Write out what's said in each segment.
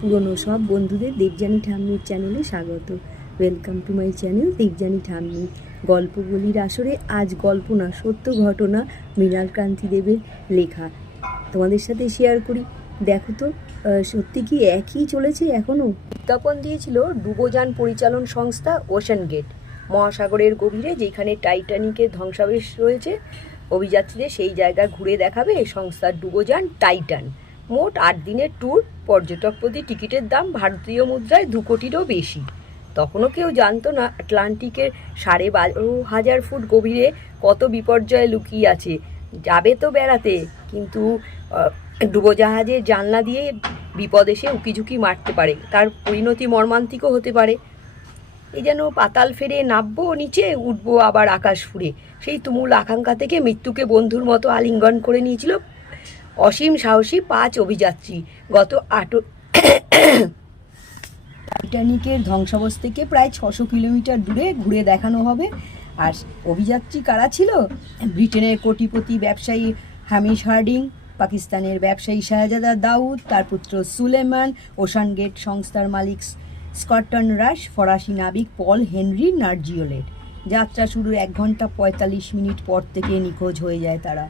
পুরনো সব বন্ধুদের দেবযানী ঠাম্মির চ্যানেলে স্বাগত। Welcome to my channel Debjani ঠাম্মি। গল্প বলির আসরে আজ গল্প না, সত্য ঘটনা, মৃণাল দেবের লেখা। তোমাদের সাথে শেয়ার করি। দেখো তো সত্যি কি একই চলেছে এখনও বিজ্ঞাপন দিয়েছিল ডুবোযান পরিচালন সংস্থা ওশান গেট মহাসাগরের গভীরে যেখানে টাইটানিকের ধ্বংসাবেশ রয়েছে, অভিযাত্রীদের সেই জায়গা ঘুরে দেখাবে সংস্থার ডুবোযান টাইটান মোট আট দিনের ট্যুর পর্যটক প্রতি টিকিটের দাম ভারতীয় মুদ্রায় দু কোটিরও বেশি। তখনও কেউ জানতো না আটলান্টিকের সাড়ে বারো হাজার ফুট গভীরে কত বিপর্যয় লুকিয়ে আছে। যাবে তো বেড়াতে, কিন্তু ডুবোজাহাজের জানলা দিয়ে বিপদ এসে উকিঝুঁকি মারতে পারে। তার পরিণতি মর্মান্তিকও হতে পারে। এই যেন পাতাল ফেরে নামবো নিচে, উঠবো আবার আকাশ ফুরে সেই তুমুল আকাঙ্ক্ষা থেকে মৃত্যুকে বন্ধুর মতো আলিঙ্গন করে নিয়েছিল অসীম সাহসী পাঁচ অভিযাত্রী। গত আটো টাইটানিকের ধ্বংসাবশ থেকে প্রায় ছশো কিলোমিটার দূরে ঘুরে দেখানো হবে। আর অভিযাত্রী কারা ছিল? ব্রিটেনের কোটিপতি ব্যবসায়ী হামিশ হার্ডিং, পাকিস্তানের ব্যবসায়ী শাহজাদা দাউদ, তার পুত্র সুলেমান, ওশান গেট সংস্থার মালিক স্কটন রাশ, ফরাসি নাবিক পল হেনরি নার্জিওলেট যাত্রা শুরুর এক ঘণ্টা পঁয়তাল্লিশ মিনিট পর থেকে নিখোঁজ হয়ে যায় তারা।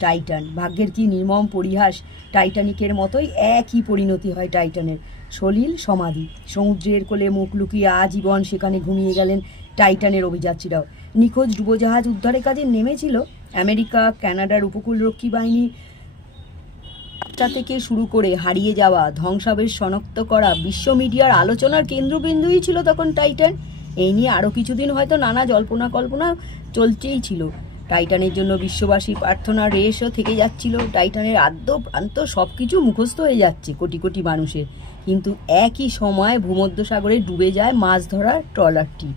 টাইটান ভাগ্যের কি নির্মম পরিহাস টাইটানিকের মতোই একই পরিণতি হয় টাইটানের সলিল সমাধি। সমুদ্রের কোলে মুখ লুকিয়ে আজীবন সেখানে ঘুমিয়ে গেলেন টাইটানের অভিযাত্রীরাও। নিখোঁজ ডুবোজাহাজ উদ্ধারের কাজে নেমেছিল আমেরিকা, কানাডার উপকূলরক্ষী বাহিনী। যাত্রা থেকে শুরু করে হারিয়ে যাওয়া, ধ্বংসাবেশ শনাক্ত করা, বিশ্ব মিডিয়ার আলোচনার কেন্দ্রবিন্দুই ছিল তখন টাইটান এই নিয়ে আরও কিছুদিন হয়তো নানা জল্পনা কল্পনা চলছেই ছিল। টাইটানের জন্য বিশ্ববাসীর প্রার্থনা রেশও থেকে যাচ্ছিল। টাইটানের আদ্য প্রান্ত সব কিছু মুখস্থ হয়ে যাচ্ছে কোটি কোটি মানুষের। কিন্তু একই সময় ভূমধ্যসাগরে ডুবে যায় মাছ ধরার ট্রলারটি।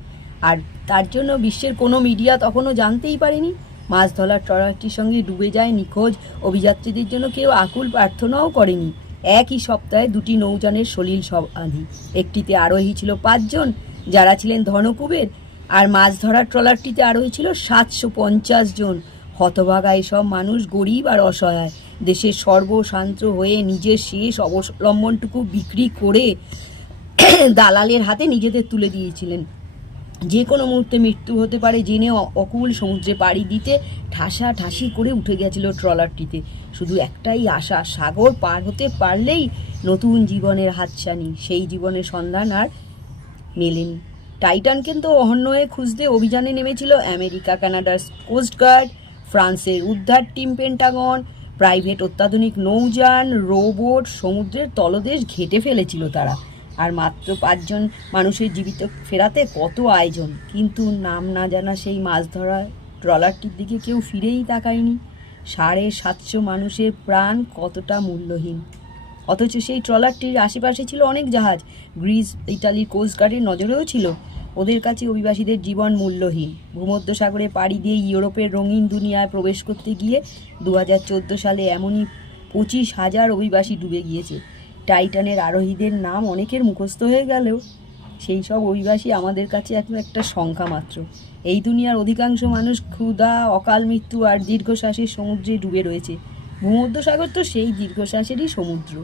আর তার জন্য বিশ্বের কোনো মিডিয়া তখনও জানতেই পারেনি। মাছ ধরার ট্রলারটির সঙ্গে ডুবে যায় নিখোঁজ অভিযাত্রীদের জন্য কেউ আকুল প্রার্থনাও করেনি। একই সপ্তাহে দুটি নৌযানের সলিল সমাধি। একটিতে আরোহী ছিল পাঁচজন, যারা ছিলেন ধনকুবের আর মাছ ধরার ট্রলারটিতে আরোহী ছিল সাতশো পঞ্চাশ জন। হতভাগা এসব মানুষ গরিব আর অসহায়। দেশের সর্বশান্ত হয়ে নিজের শেষ অবলম্বনটুকু বিক্রি করে দালালের হাতে নিজেদের তুলে দিয়েছিলেন। যে কোনো মুহূর্তে মৃত্যু হতে পারে জেনে অকুল সমুদ্রে পাড়ি দিতে ঠাসা ঠাসি করে উঠে গেছিল ট্রলারটিতে। শুধু একটাই আশা, সাগর পার হতে পারলেই নতুন জীবনের হাতছানি। সেই জীবনের সন্ধান আর মেলেনি। টাইটান কিন্তু অহন্য হয়ে খুঁজতে অভিযানে নেমেছিল আমেরিকা, কানাডার কোস্টগার্ড ফ্রান্সের উদ্ধার টিম পেন্টাগন, প্রাইভেট অত্যাধুনিক নৌযান, রোবট, সমুদ্রের তলদেশ ঘেটে ফেলেছিল তারা। আর মাত্র পাঁচজন মানুষের জীবিত ফেরাতে কত আয়োজন? কিন্তু নাম না জানা সেই মাছ ধরা ট্রলারটির দিকে কেউ ফিরেই তাকায়নি। সাড়ে সাতশো মানুষের প্রাণ কতটা মূল্যহীন? অথচ সেই ট্রলারটির আশেপাশে ছিল অনেক জাহাজ। গ্রিস ইটালির কোস্টগার্ডের নজরেও ছিল। ওদের কাছে অভিবাসীদের জীবন মূল্যহীন। ভূমধ্যসাগরে পাড়ি দিয়ে ইউরোপের রঙিন দুনিয়ায় প্রবেশ করতে গিয়ে দু হাজার চোদ্দ সালে এমনই পঁচিশ হাজার অভিবাসী ডুবে গিয়েছে। টাইটানের আরোহীদের নাম অনেকের মুখস্থ হয়ে গেলেও সেই সব অভিবাসী আমাদের কাছে এখন একটা সংখ্যা মাত্র। এই দুনিয়ার অধিকাংশ মানুষ ক্ষুধা, অকাল মৃত্যু আর দীর্ঘশ্বাসের সমুদ্রে ডুবে রয়েছে। ভূমধ্যসাগর তো সেই দীর্ঘশ্বাসেরই সমুদ্র।